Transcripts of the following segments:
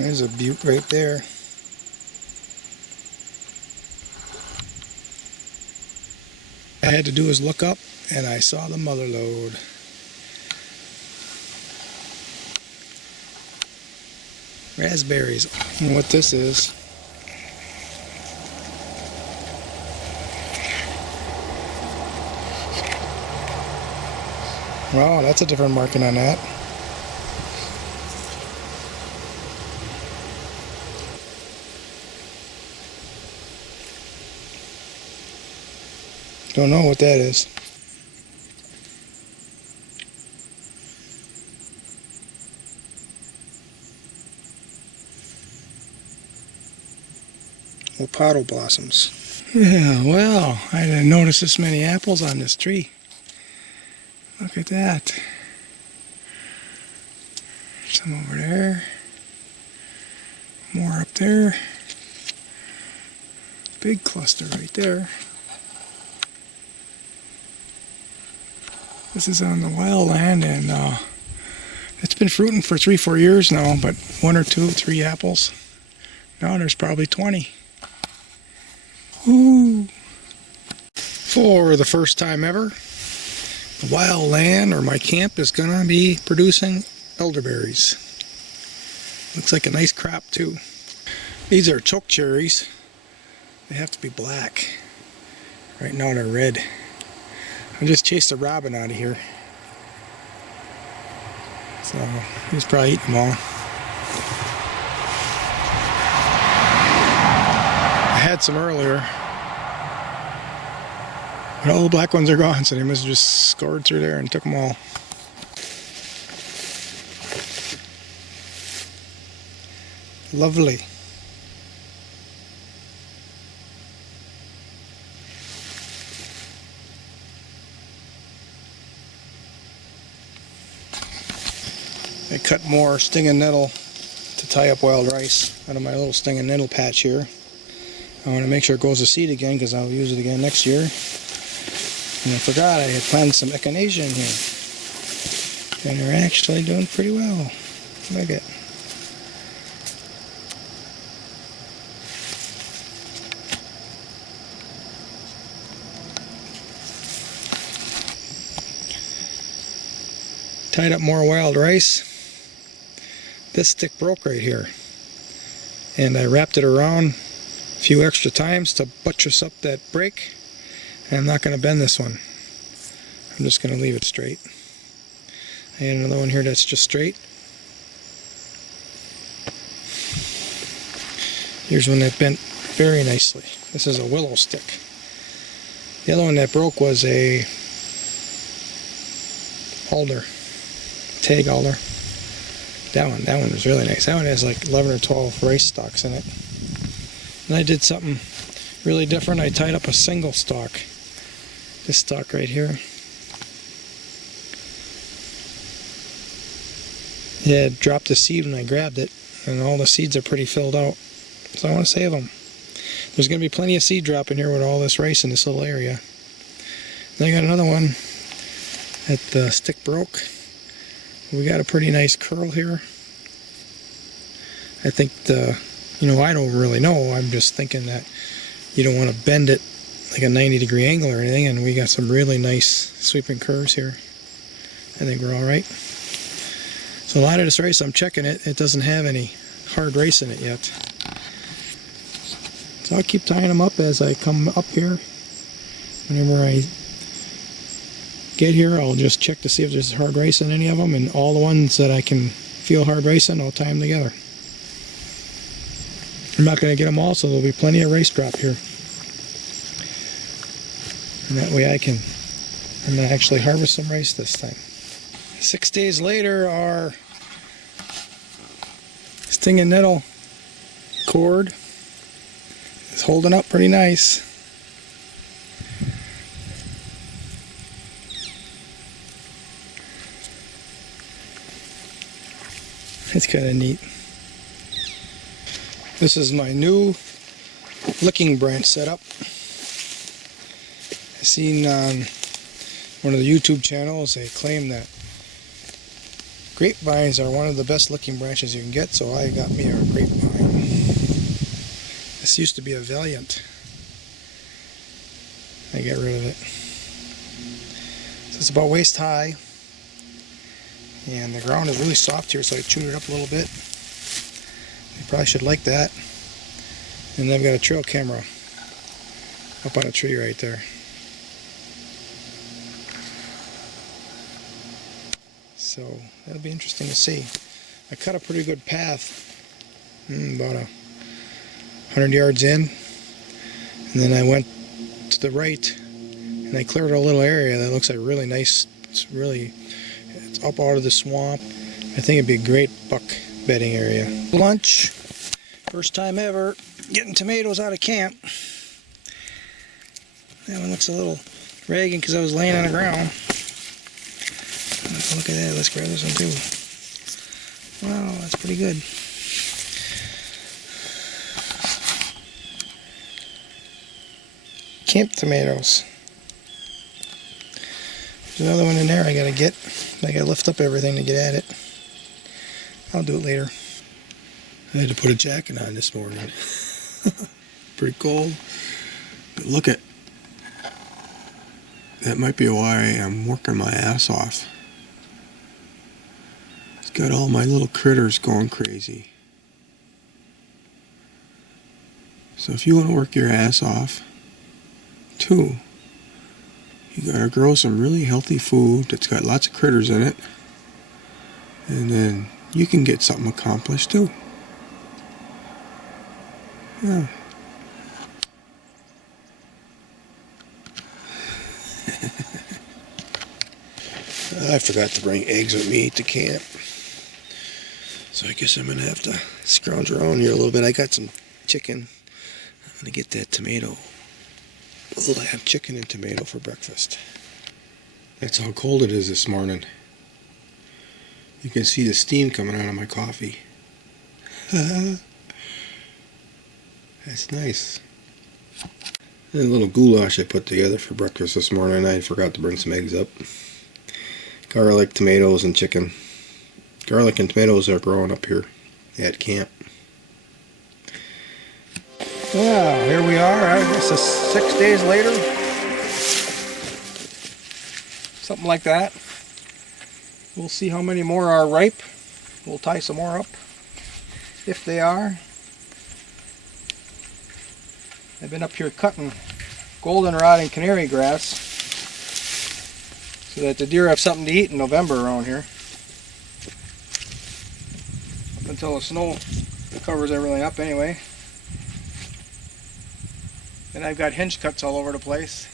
There's a butte right there. All I had to do was look up and I saw the mother lode. Raspberries. I don't know what this is. Wow, that's a different marking on that. Don't know what that is. Opado blossoms. Yeah, well, I didn't notice this many apples on this tree. Look at that. Some over there. More up there. Big cluster right there. This is on the wild land, and it's been fruiting for 3-4 years now, but 1 or 2, 3 apples. Now there's probably 20. Ooh. For the first time ever, the wild land, or my camp, is gonna be producing elderberries. Looks like a nice crop too. These are choke cherries. They have to be black. Right now they're red. I just chased a robin out of here, so he's probably eating them all. I had some earlier, but all the black ones are gone, so they must have just scored through there and took them all. Lovely. I cut more stinging nettle to tie up wild rice out of my little stinging nettle patch here. I want to make sure it goes to seed again because I'll use it again next year. And I forgot I had planted some echinacea in here. And they're actually doing pretty well. Look at it. Tied up more wild rice. This stick broke right here, and I wrapped it around a few extra times to buttress up that break, and I'm not going to bend this one. I'm just going to leave it straight. I had another one here that's just straight. Here's one that bent very nicely. This is a willow stick. The other one that broke was a alder, tag alder. That one was really nice. That one has like 11 or 12 rice stalks in it. And I did something really different. I tied up a single stalk. This stalk right here. Yeah, it dropped the seed when I grabbed it, and all the seeds are pretty filled out. So I want to save them. There's going to be plenty of seed dropping here with all this rice in this little area. Then I got another one that the stick broke. We got a pretty nice curl here. I think I don't really know. I'm just thinking that you don't want to bend it like a 90-degree angle or anything, and we got some really nice sweeping curves here. I think we're all right. So a lot of this rice, I'm checking it. It doesn't have any hard rice in it yet. So I'll keep tying them up as I come up here. Whenever I get here, I'll just check to see if there's hard rice in any of them, and all the ones that I can feel hard rice in, I'll tie them together. I'm not going to get them all, so there'll be plenty of rice drop here. And that way I'm going to actually harvest some rice this time. 6 days later, our stinging nettle cord is holding up pretty nice. It's kind of neat. This is my new licking branch setup. I seen on one of the YouTube channels, they claim that Grapevines are one of the best looking branches you can get, so I got me a grapevine. This used to be a Valiant. I got rid of it. So it's about waist high, and the ground is really soft here, so I chewed it up a little bit. You probably should like that. And I've got a trail camera up on a tree right there. So that'll be interesting to see. I cut a pretty good path, about 100 yards in, and then I went to the right and I cleared a little area that looks like really nice. It's up out of the swamp. I think it'd be a great buck bedding area. Lunch, first time ever getting tomatoes out of camp. That one looks a little ragged because I was laying on the ground. Look at that, let's grab this one too. Wow, that's pretty good. Camp tomatoes. There's another one in there I gotta get. I gotta lift up everything to get at it. I'll do it later. I had to put a jacket on this morning. Pretty cold. But look at, that might be why I'm working my ass off. It's got all my little critters going crazy. So if you want to work your ass off, too, you gotta grow some really healthy food that's got lots of critters in it, and then you can get something accomplished too. Yeah. I forgot to bring eggs with me to camp, so I guess I'm gonna have to scrounge around here a little bit. I got some chicken. I'm gonna get that tomato. We'll have chicken and tomato for breakfast. That's how cold it is this morning. You can see the steam coming out of my coffee. That's nice. And a little goulash I put together for breakfast this morning. I forgot to bring some eggs up. Garlic, tomatoes, and chicken. Garlic and tomatoes are growing up here at camp. Well, here we are. I guess it's 6 days later. Something like that. We'll see how many more are ripe. We'll tie some more up, if they are. I've been up here cutting goldenrod and canary grass so that the deer have something to eat in November around here. Up until the snow covers everything up anyway. And I've got hinge cuts all over the place.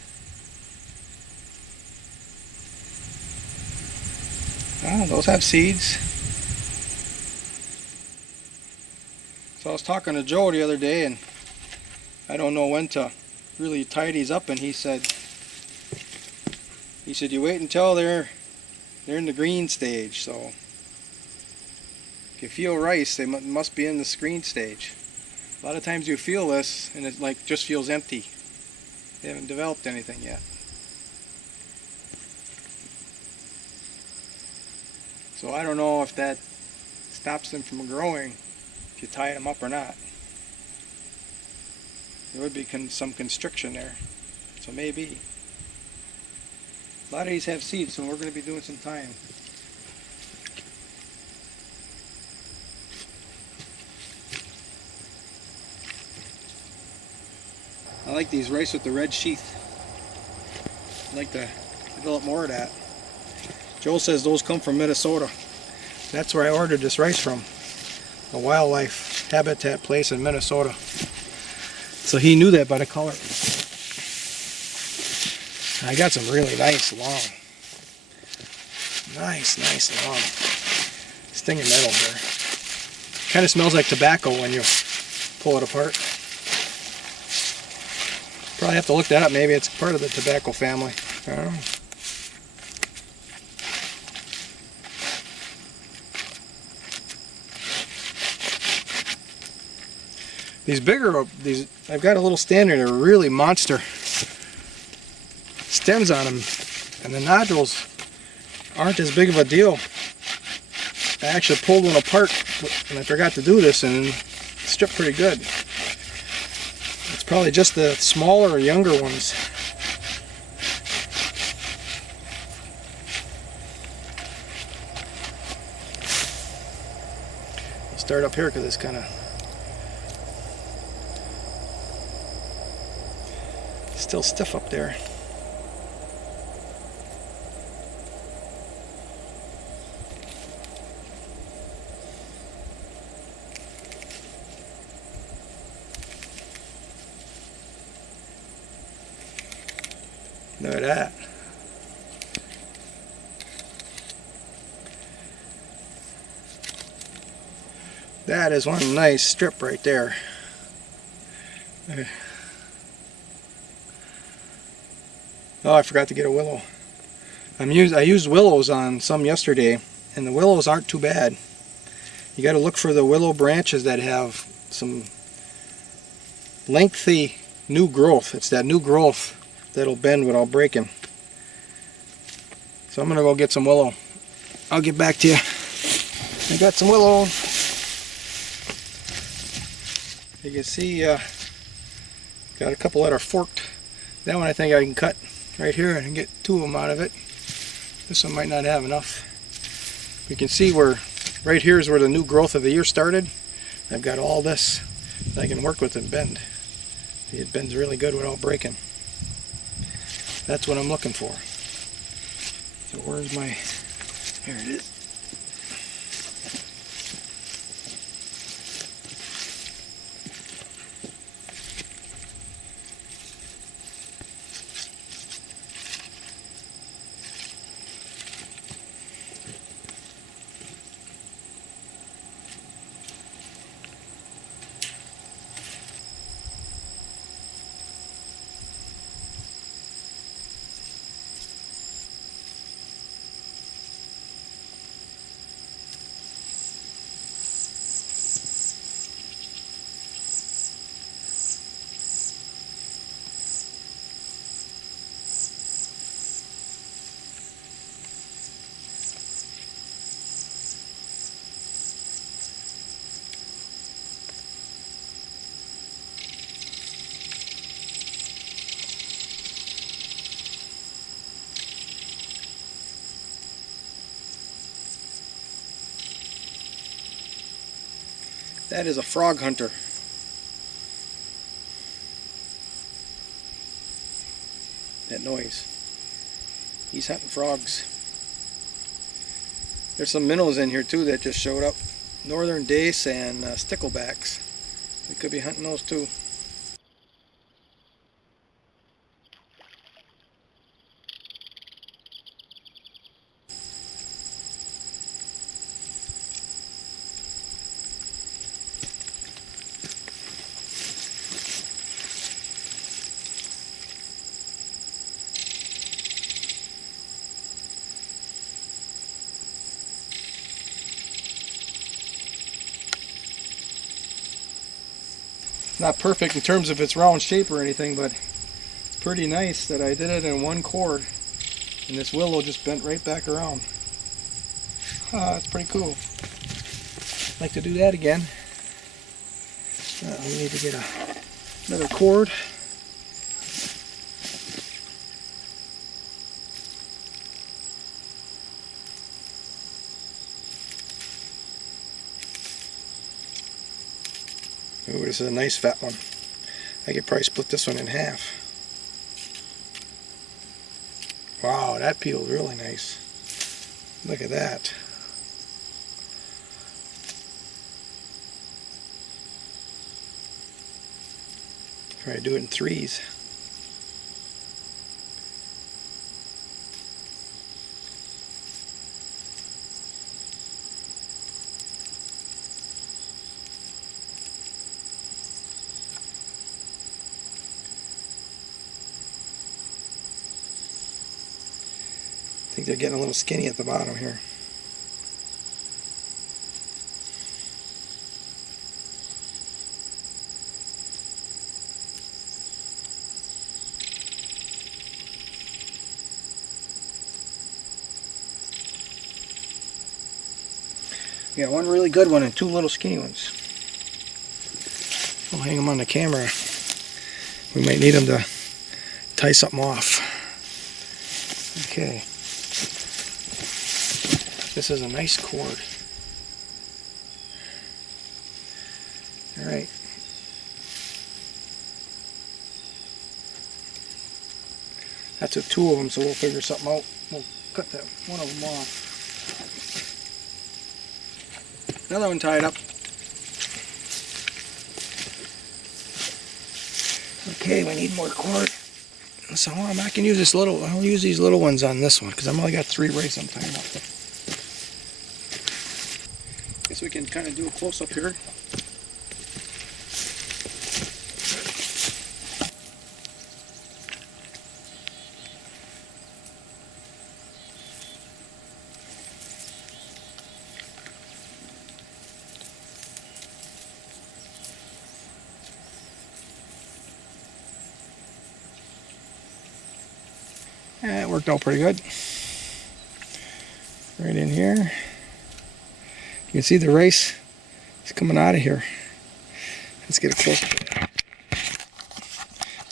Ah, those have seeds. So I was talking to Joe the other day, and I don't know when to really tie these up, and he said you wait until they're in the green stage. So if you feel rice, they must be in the green stage. A lot of times you feel this and it just feels empty. They haven't developed anything yet. So I don't know if that stops them from growing if you tie them up or not. There would be some constriction there. So maybe. A lot of these have seeds, so we're going to be doing some tying. I like these rice with the red sheath. I'd like to develop more of that. Joel says those come from Minnesota. That's where I ordered this rice from. A wildlife habitat place in Minnesota. So he knew that by the color. I got some really nice long. Nice long stinging metal here. Kind of smells like tobacco when you pull it apart. Probably have to look that up. Maybe it's part of the tobacco family. I don't know. These bigger, I've got a little stand here. They're really monster stems on them, and the nodules aren't as big of a deal I actually pulled one apart, and I forgot to do this, and it stripped pretty good. It's probably just the smaller or younger ones. I'll start up here because it's kind of still stiff up there. Look at that. That is one nice strip right there. Oh, I forgot to get a willow. I used willows on some yesterday, and the willows aren't too bad. You got to look for the willow branches that have some lengthy new growth. It's that new growth that'll bend without breaking. So I'm gonna go get some willow. I'll get back to you. I got some willow. You can see got a couple that are forked. That one I think I can cut right here and get 2 of them out of it. This one might not have enough. You can see where right here is where the new growth of the year started. I've got all this that I can work with and bend. It bends really good without breaking. That's what I'm looking for. So where's my, here it is. That is a frog hunter. That noise. He's hunting frogs. There's some minnows in here too that just showed up. Northern dace and sticklebacks. We could be hunting those too. Not perfect in terms of its round shape or anything, but it's pretty nice that I did it in one cord and this willow just bent right back around. That's pretty cool. I'd like to do that again. We need to get another cord. Ooh, this is a nice fat one. I could probably split this one in half. Wow, that peeled really nice. Look at that. Try to do it in 3s. I think they're getting a little skinny at the bottom here. We got one really good one and two little skinny ones. I'll hang them on the camera. We might need them to tie something off. Okay. This is a nice cord. Alright. That's with two of them, so we'll figure something out. We'll cut that one of them off. Another one tied up. Okay, we need more cord. So I can use this little. I'll use these little ones on this one because I've only got 3 race I'm tying up. Guess we can kind of do a close up here. Yeah, it worked out pretty good. Right in here. You can see the race is coming out of here. Let's get a close up.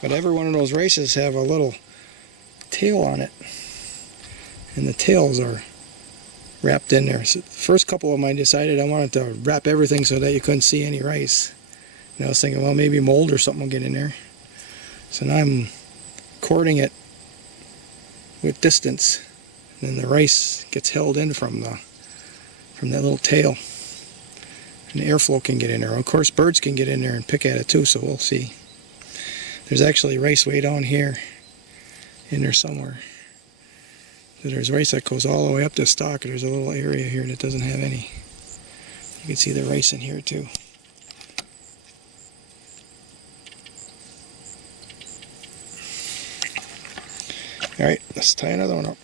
But every one of those races have a little tail on it. And the tails are wrapped in there. So the first couple of them I decided I wanted to wrap everything so that you couldn't see any rice. And I was thinking, well, maybe mold or something will get in there. So now I'm cording it with distance, and then the rice gets held in from that little tail, and the airflow can get in there. Of course, birds can get in there and pick at it too, so we'll see. There's actually rice way down here in there somewhere. So there's rice that goes all the way up to the stalk. There's a little area here that doesn't have any. You can see the rice in here too. Alright, let's tie another one up.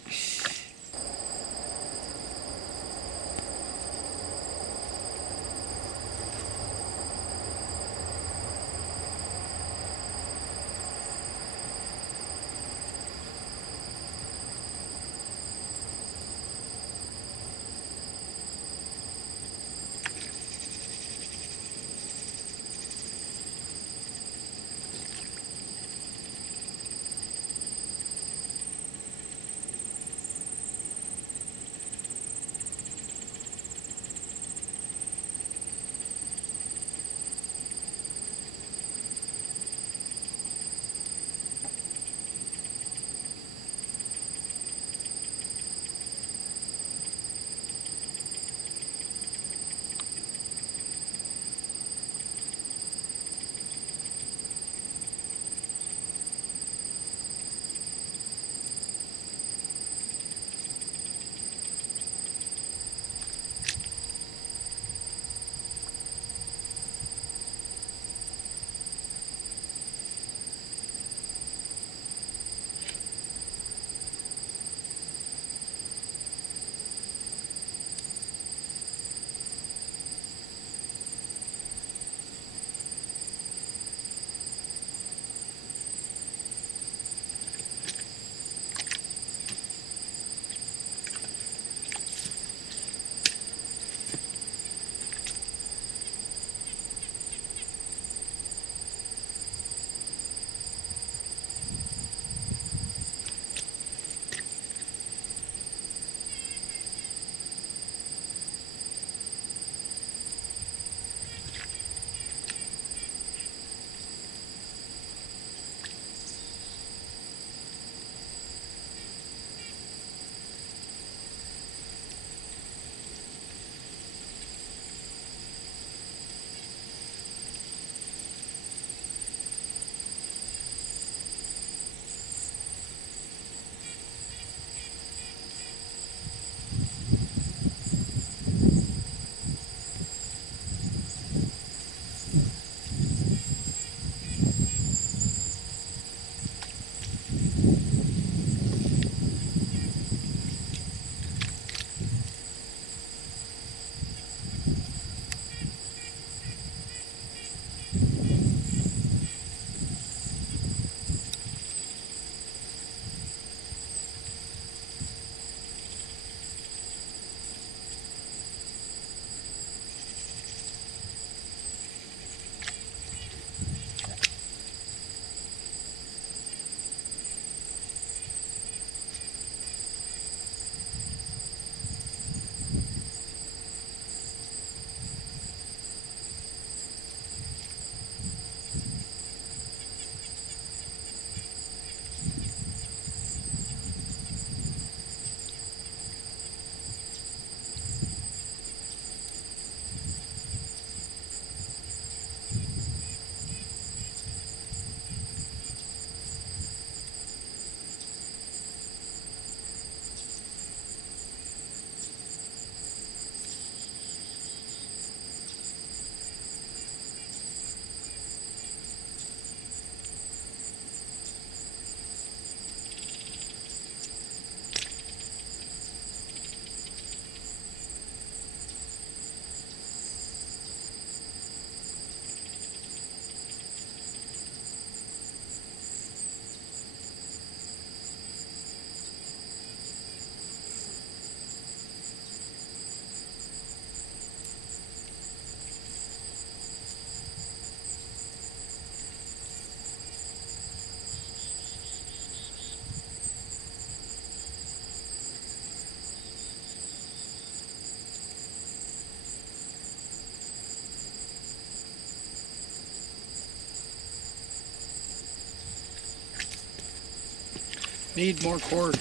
Need more cord.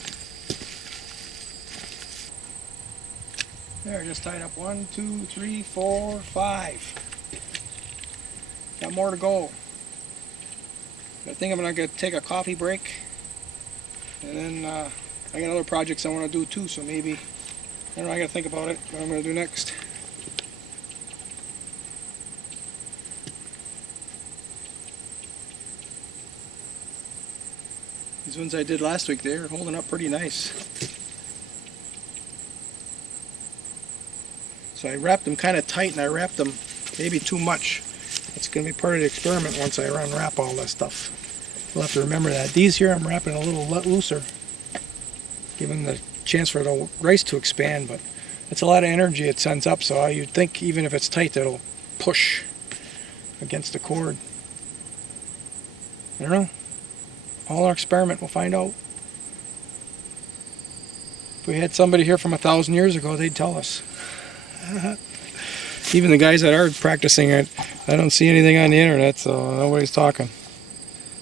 There, just tied up 1, 2, 3, 4, 5. Got more to go. I think I'm gonna take a coffee break, and then I got other projects I want to do too. So maybe, I don't know, I gotta think about it, what I'm gonna do next. These ones I did last week, they're holding up pretty nice. So I wrapped them kind of tight, and I wrapped them maybe too much. It's going to be part of the experiment once I unwrap all this stuff. We'll have to remember that. These here I'm wrapping a little looser, giving the chance for the rice to expand, but it's a lot of energy it sends up, so you'd think even if it's tight, it'll push against the cord. I don't know. All our experiment, we'll find out. If we had somebody here from 1,000 years ago, they'd tell us. Even the guys that are practicing it, I don't see anything on the internet, so nobody's talking.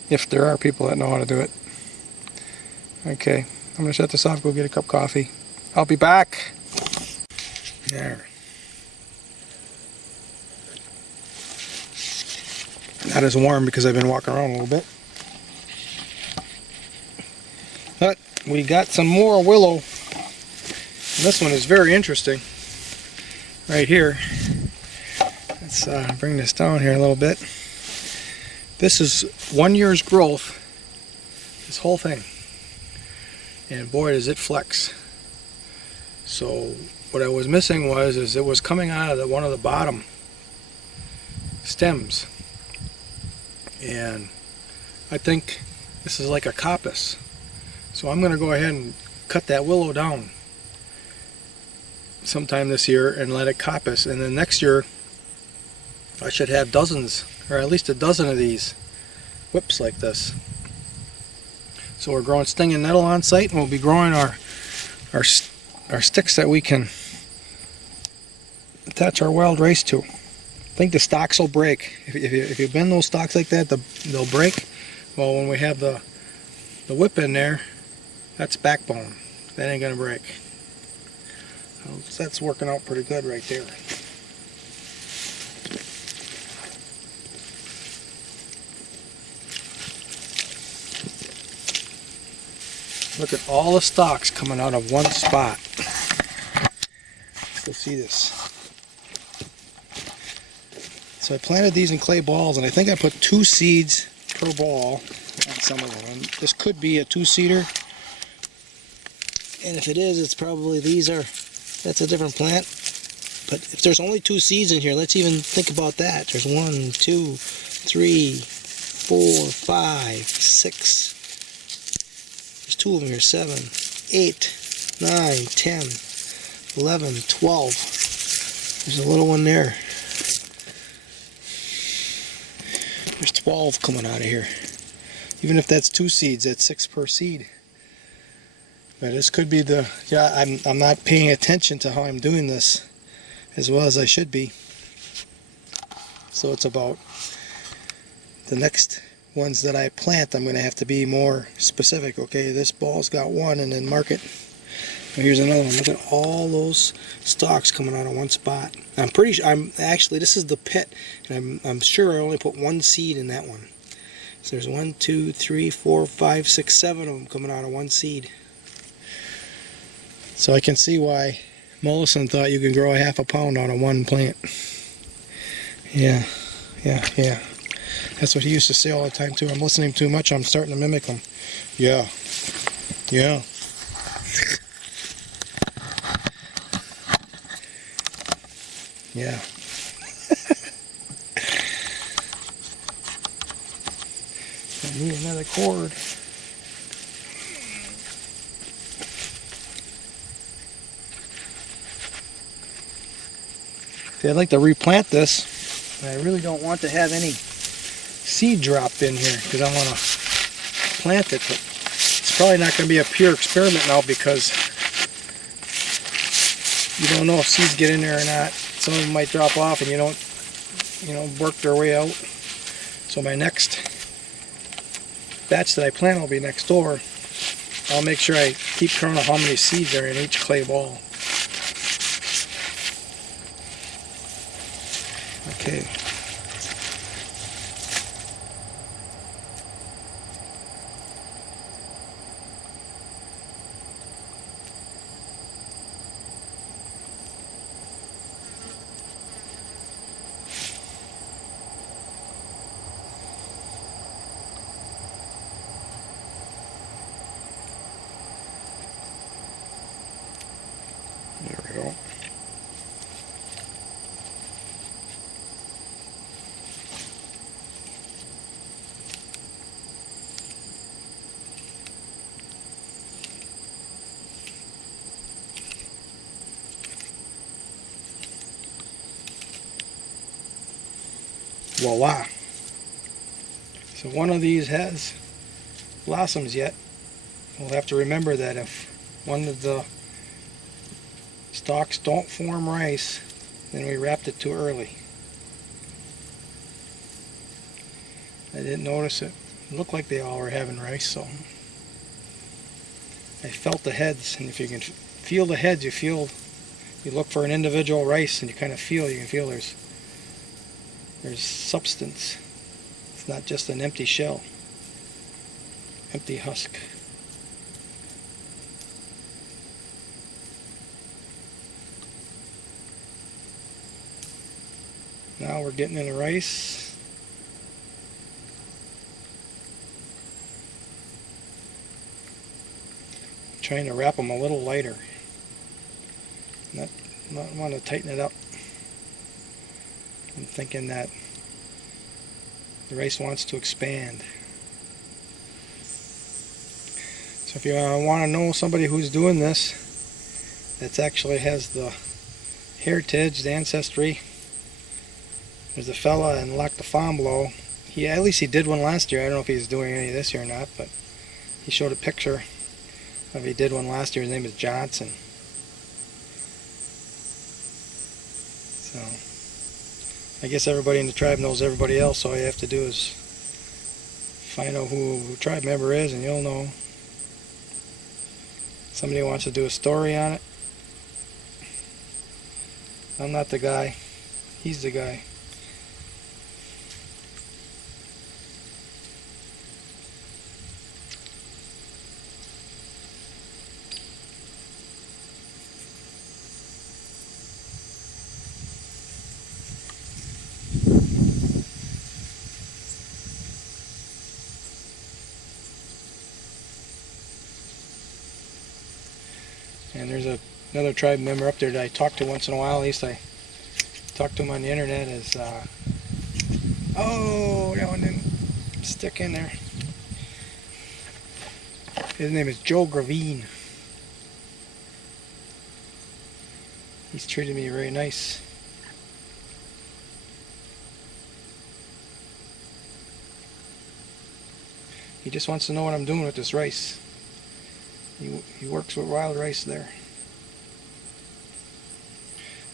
If there are people that know how to do it. Okay, I'm going to shut this off, go get a cup of coffee. I'll be back. There. Not as warm because I've been walking around a little bit. But we got some more willow. And this one is very interesting. Right here. Let's bring this down here a little bit. This is 1 year's growth, this whole thing. And boy, does it flex. So what I was missing is it was coming out of one of the bottom stems. And I think this is like a coppice. So I'm going to go ahead and cut that willow down sometime this year and let it coppice, and then next year I should have dozens, or at least a dozen of these whips like this. So we're growing stinging nettle on site, and we'll be growing our sticks that we can attach our wild rice to. I think the stalks will break. If you bend those stalks like that, they'll break. Well, when we have the whip in there, that's backbone. That ain't gonna break. So that's working out pretty good right there. Look at all the stalks coming out of one spot. You'll see this. So I planted these in clay balls, and I think I put 2 seeds per ball on some of them. And this could be a 2-seeder. And if it is, it's probably that's a different plant. But if there's only 2 seeds in here, let's even think about that. There's 1, 2, 3, 4, 5, 6. There's 2 of them here. 7, 8, 9, 10, 11, 12. There's a little one there. There's 12 coming out of here. Even if that's 2 seeds, that's 6 per seed. But this could be I'm not paying attention to how I'm doing this as well as I should be. So it's about the next ones that I plant, I'm going to have to be more specific. Okay, this ball's got 1, and then mark it. Now here's another one. Look at all those stalks coming out of one spot. Actually, this is the pit, and I'm sure I only put 1 seed in that one. So there's 1, 2, 3, 4, 5, 6, 7 of them coming out of 1 seed. So I can see why Mollison thought you could grow a ½ pound out of 1 plant. Yeah. That's what he used to say all the time too. I'm listening too much, I'm starting to mimic him. Yeah. Yeah. I need another cord. See, I'd like to replant this, and I really don't want to have any seed dropped in here because I want to plant it, but it's probably not going to be a pure experiment now because you don't know if seeds get in there or not. Some of them might drop off and you don't work their way out. So my next batch that I plant will be next door, I'll make sure I keep count of how many seeds are in each clay ball. Okay. There we go. Voila. So one of these has blossoms yet. We'll have to remember that if one of the stalks don't form rice, then we wrapped it too early. I didn't notice it. It looked like they all were having rice, so I felt the heads, and if you can feel the heads, you look for an individual rice, and you can feel there's substance. It's not just an empty shell, empty husk. Now we're getting in the rice. I'm trying to wrap them a little lighter. Not want to tighten it up. I'm thinking that the rice wants to expand. So if you want to know somebody who's doing this, that actually has the heritage, the ancestry, there's a fella in Lac de Fontainebleau. At least he did one last year. I don't know if he's doing any this year or not, but he showed a picture of he did one last year. His name is Johnson. So I guess everybody in the tribe knows everybody else, so all you have to do is find out who a tribe member is and you'll know. Somebody wants to do a story on it. I'm not the guy. He's the guy. And there's another tribe member up there that I talk to once in a while. At least I talk to him on the internet. Oh, that one didn't stick in there. His name is Joe Gravine. He's treated me very nice. He just wants to know what I'm doing with this rice. He works with wild rice there.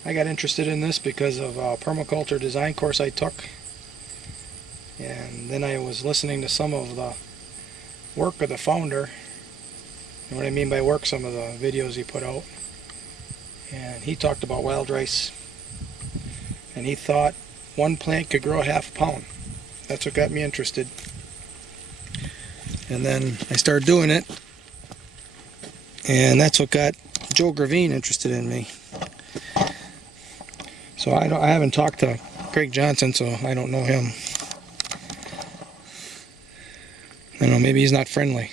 I got interested in this because of a permaculture design course I took, and then I was listening to some of the work of the founder, and what I mean by work, some of the videos he put out, and he talked about wild rice, and he thought one plant could grow half a pound. That's what got me interested, and then I started doing it. And that's what got Joe Gravine interested in me. So I haven't talked to Craig Johnson, so I don't know him. I don't know, maybe he's not friendly.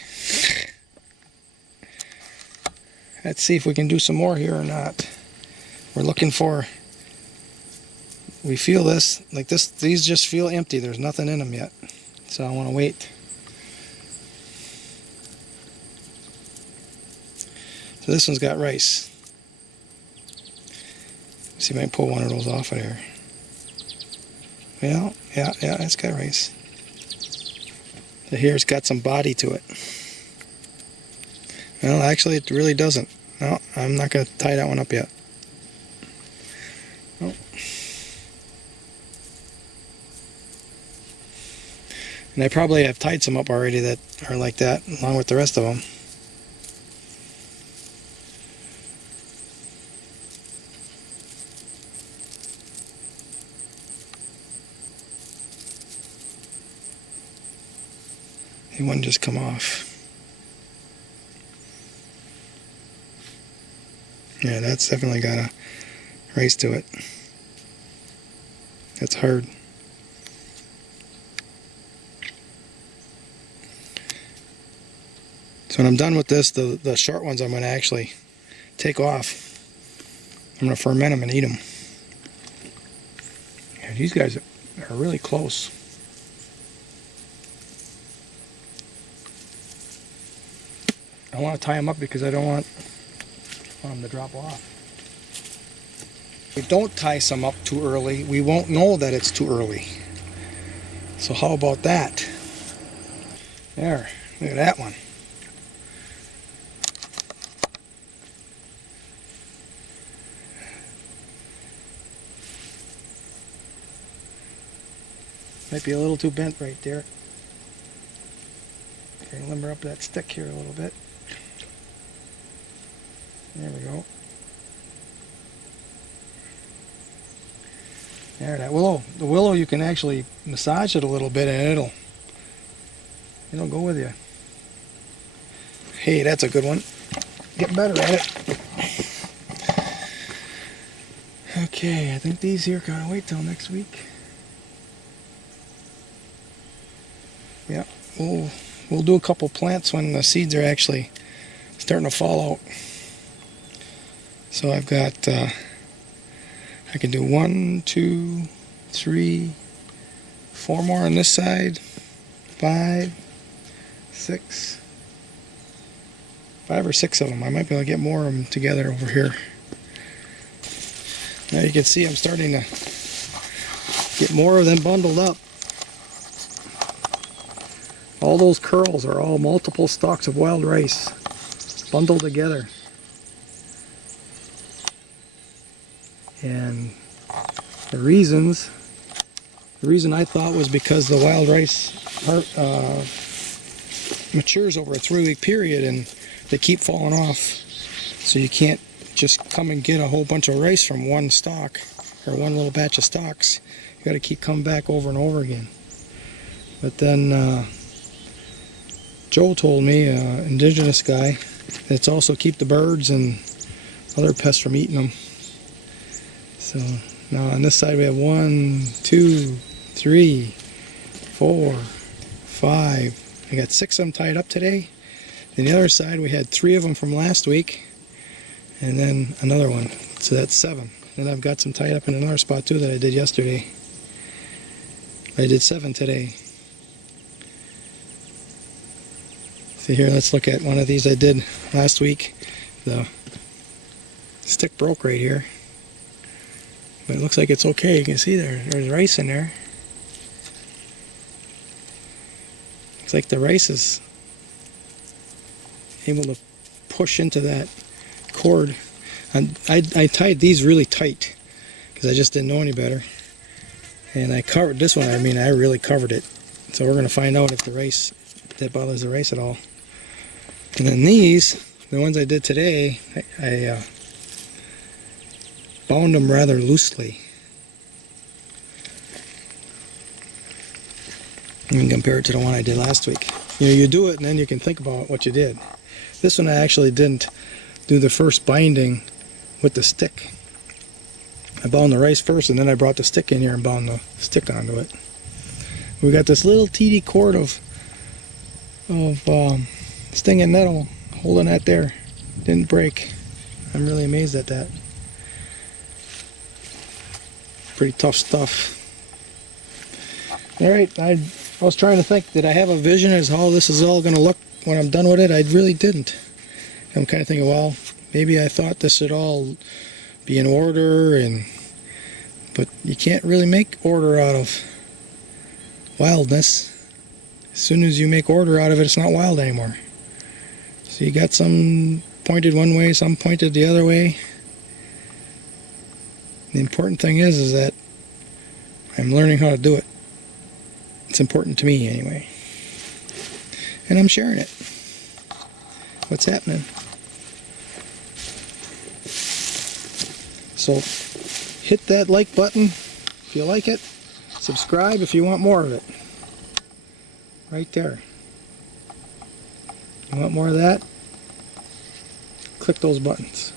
Let's see if we can do some more here or not. We're looking for, we feel this, like this, these just feel empty. There's nothing in them yet. So I want to wait. So this one's got rice. Let's see if I can pull one of those off of there. Well, yeah, it's got rice. So here it's got some body to it. Well, actually it really doesn't. No, I'm not going to tie that one up yet. Nope. And I probably have tied some up already that are like that, along with the rest of them. They wouldn't just come off. Yeah, that's definitely got a rice to it. That's hard. So when I'm done with this, the short ones I'm going to actually take off. I'm going to ferment them and eat them. Yeah, these guys are really close. I want to tie them up because I don't want them to drop off. If we don't tie some up too early, we won't know that it's too early. So how about that? There, look at that one. Might be a little too bent right there. Okay, limber up that stick here a little bit. There we go. There, that willow. The willow, you can actually massage it a little bit and it'll go with you. Hey, that's a good one. Get better at it. Okay, I think these here gotta wait till next week. Yeah, we'll do a couple plants when the seeds are actually starting to fall out. So I've got, I can do 1, 2, 3, 4 more on this side, 5, 6, 5 or 6 of them. I might be able to get more of them together over here. Now you can see I'm starting to get more of them bundled up. All those curls are all multiple stalks of wild rice bundled together. And the reason I thought was because the wild rice matures over a 3-week period and they keep falling off. So you can't just come and get a whole bunch of rice from one stalk or one little batch of stalks. You got to keep coming back over and over again. But then Joe told me, indigenous guy, that it's also keep the birds and other pests from eating them. So now on this side we have 1, 2, 3, 4, 5. I got 6 of them tied up today. And the other side we had 3 of them from last week, and then another one. So that's 7. And I've got some tied up in another spot too that I did yesterday. I did 7 today. See here, let's look at one of these I did last week. The stick broke right here. But it looks like it's okay. You can see there's rice in there. Looks like the rice is able to push into that cord. And I tied these really tight because I just didn't know any better. And I covered this one. I mean, I really covered it. So we're going to find out if that bothers the rice at all. And then these, the ones I did today, I bound them rather loosely. You can compare it to the one I did last week. You do it and then you can think about what you did. This one I actually didn't do the first binding with the stick. I bound the rice first and then I brought the stick in here and bound the stick onto it. We got this little teeny cord of stinging nettle holding that there. Didn't break. I'm really amazed at that. Pretty tough stuff. Alright, I was trying to think, did I have a vision as how this is all going to look when I'm done with it? I really didn't. I'm kind of thinking, well, maybe I thought this should all be in order, but you can't really make order out of wildness. As soon as you make order out of it, it's not wild anymore. So you got some pointed one way, some pointed the other way. The important thing is that I'm learning how to do it. It's important to me anyway. And I'm sharing it. What's happening? So hit that like button if you like it. Subscribe if you want more of it. Right there. You want more of that? Click those buttons.